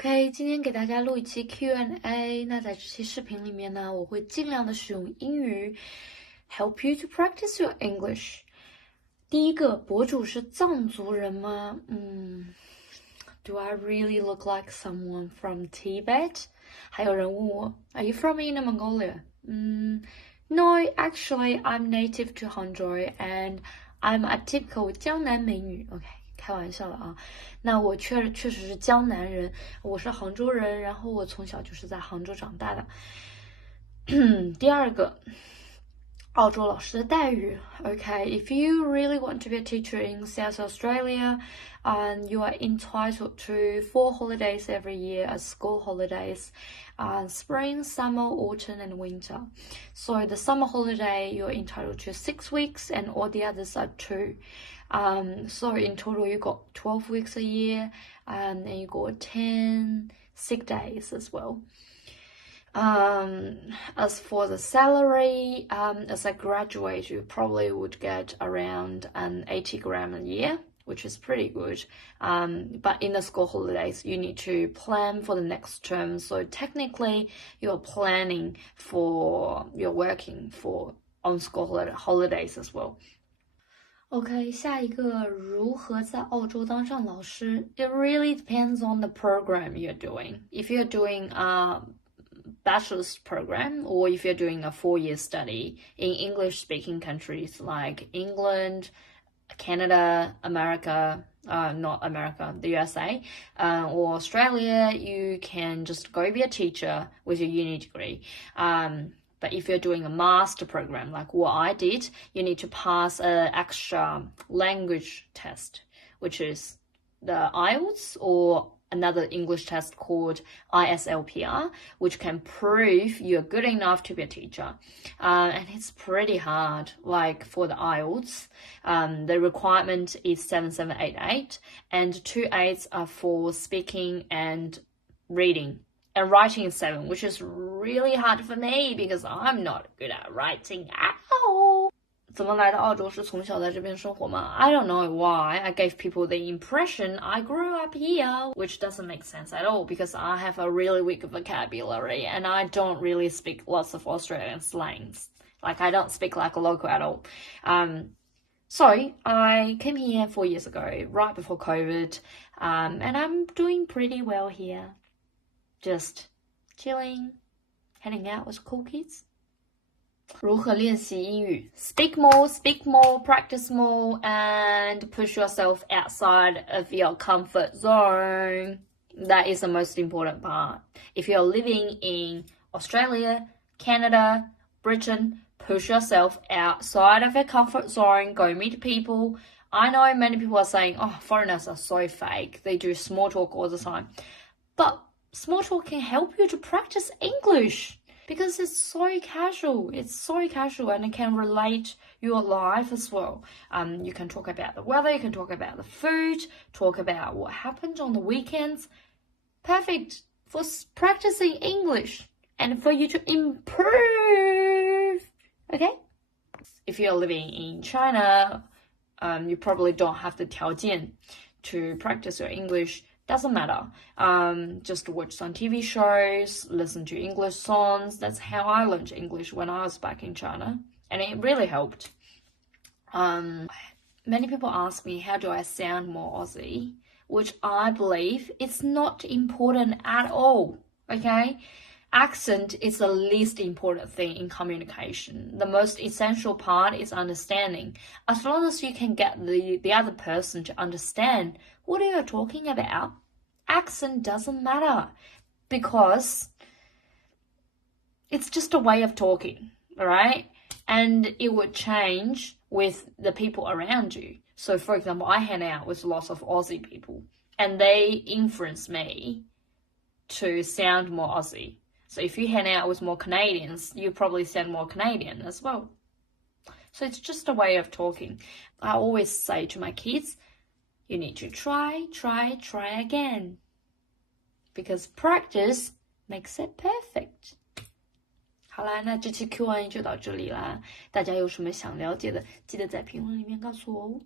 OK， 今天给大家录一期 Q&A。那在这期视频里面呢，我会尽量的使用英语 help you to practice your English。第一个，博主是藏族人吗？Do I really look like someone from Tibet？ 还有人问我 Are you from Inner Mongolia？No, actually, I'm native to Hangzhou and I'm a typical 江南美女。OK。开玩笑了啊，那我确实是江南人，我是杭州人，然后我从小就是在杭州长大的。第二个，澳洲老师的待遇 OK, if you really want to be a teacher in South Australia, you are entitled to 4 holidays every year as school holidays, spring, summer, autumn and winter. So the summer holiday, you're entitled to 6 weeks and all the others are 2. So in total, you got 12 weeks a year, and you got 10 sick days as well. As for the salary, as a graduate, you probably would get around 80 grand a year, which is pretty good. But in the school holidays, you need to plan for the next term. So technically, you're planning for, you're working for on school holidays as well.OK, 下一个如何在澳洲当上老师 It really depends on the program you're doing. If you're doing a bachelor's program or if you're doing a 4-year study in English-speaking countries like England, Canada, America, not America, the USA, or Australia, you can just go be a teacher with your uni degree. But if you're doing a master program, like what I did, you need to pass an extra language test, which is the IELTS or another English test called ISLPR, which can prove you're good enough to be a teacher. And it's pretty hard. Like for the IELTS, the requirement is 7788 and 2 8s are for speaking and reading.And writing is 7, which is really hard for me because I'm not good at writing at all. 怎么来到澳洲是从小在这边生活吗 I don't know why. I gave people the impression I grew up here, which doesn't make sense at all because I have a really weak vocabulary and I don't really speak lots of Australian slangs. Like I don't speak like a local at all. So I came here 4 years ago, right before COVID, and I'm doing pretty well here.Just chilling, hanging out with cool kids. 如何练习英语 Speak more, practice more, and push yourself outside of your comfort zone. That is the most important part. If you're living in Australia, Canada, Britain, push yourself outside of your comfort zone. Go meet people. I know many people are saying, oh, foreigners are so fake. They do small talk all the time. But...Small talk can help you to practice English because it's so casual and it can relate your life as well. You can talk about the weather, you can talk about the food, talk about what happened on the weekends. Perfect for practicing English and for you to improve. Okay? If you're living in China, you probably don't have the 条件 to practice your English.Doesn't matter. Just watch some TV shows, listen to English songs. That's how I learned English when I was back in China. And it really helped. Many people ask me, how do I sound more Aussie? Which I believe it's not important at all. Okay? Accent is the least important thing in communication. The most essential part is understanding. As long as you can get the other person to understand what you're talking about, accent doesn't matter because it's just a way of talking, alright? And it would change with the people around you. So for example, I hang out with lots of Aussie people and they influence me to sound more Aussie.So if you hang out with more Canadians, you probably sound more Canadian as well. So it's just a way of talking. I always say to my kids, you need to try again. Because practice makes it perfect. 好啦，那这期 Q&A 就到这里啦。大家有什么想了解的，记得在评论里面告诉我哦。